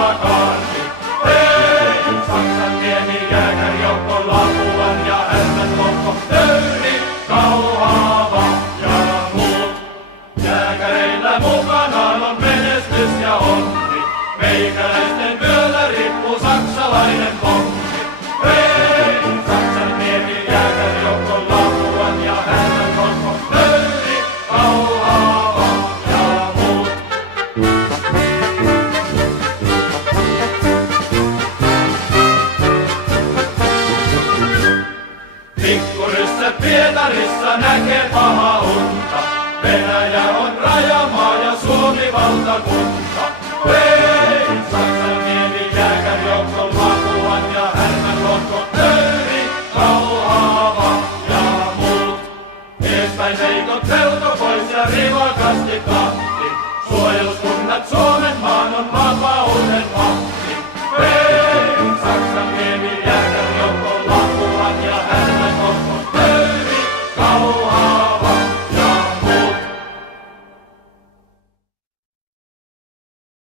Kaarti. Hei, Saksan pieni jääkärijoukko, Lapuan ja Härmän Lokko, Töyni, Kauhava ja muut. Jääkäreillä mukanaan on menestys ja onni, meikäläisten vyöllä riippuu saksalainen pommi.